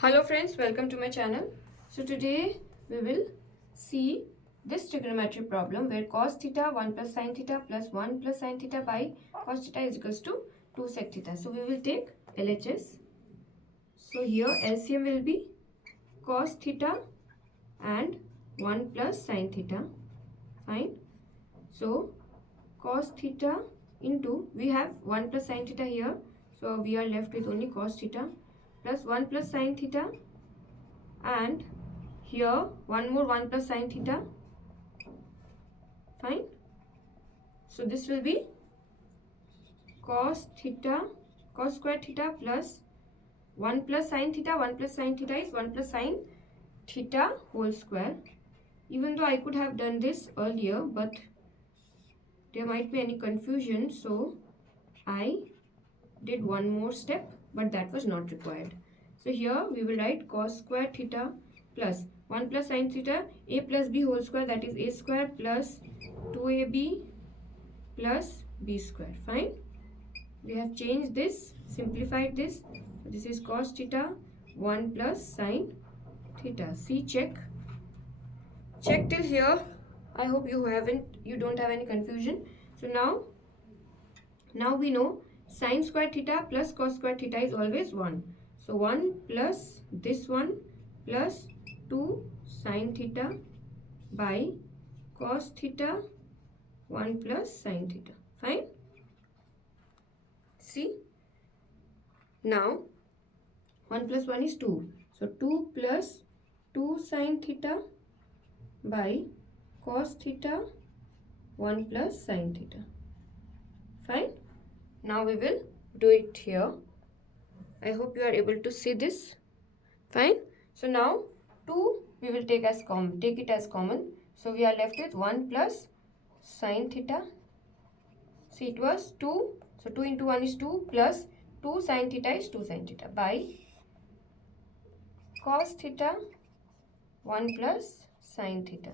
Hello friends, welcome to my channel. So today we will see this trigonometry problem where cos theta 1 plus sin theta plus 1 plus sin theta by cos theta is equals to 2 sec theta. So we will take LHS. So here LCM will be cos theta and 1 plus sin theta. Fine. So cos theta into, we have 1 plus sin theta here. So we are left with only cos theta plus 1 plus sin theta, and here one more 1 plus sin theta. Fine. So this will be cos theta, cos square theta plus 1 plus sin theta. 1 plus sin theta is 1 plus sin theta whole square. Even though I could have done this earlier, but there might be any confusion, so I did one more step, but that was not required. So here we will write cos square theta plus 1 plus sin theta, a plus b whole square, that is a square plus 2ab plus b square. Fine. We have changed this, simplified this. So this is cos theta 1 plus sin theta. See, check till here. I hope you don't have any confusion. So now we know sin square theta plus cos square theta is always 1. So 1 plus this one plus 2 sin theta by cos theta 1 plus sin theta. Fine. See, now 1 plus 1 is 2. So 2 plus 2 sin theta by cos theta 1 plus sin theta. Fine. Now we will do it here. I hope you are able to see this. Fine. So now 2 we will take it as common. So we are left with 1 plus sin theta. See, it was 2. So 2 into 1 is 2 plus 2 sin theta is 2 sin theta by cos theta 1 plus sin theta.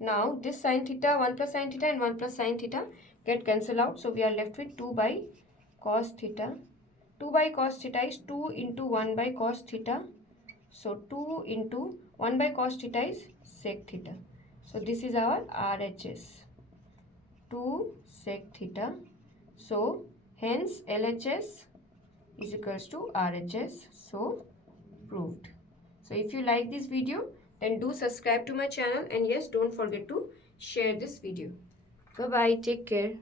Now this sin theta, 1 plus sin theta and 1 plus sin theta get cancelled out. So we are left with 2 by cos theta. 2 by cos theta is 2 into 1 by cos theta. So 2 into 1 by cos theta is sec theta. So this is our RHS, 2 sec theta. So hence LHS is equals to RHS. So proved. So if you like this video, then do subscribe to my channel, and yes, don't forget to share this video. Bye bye. Take care.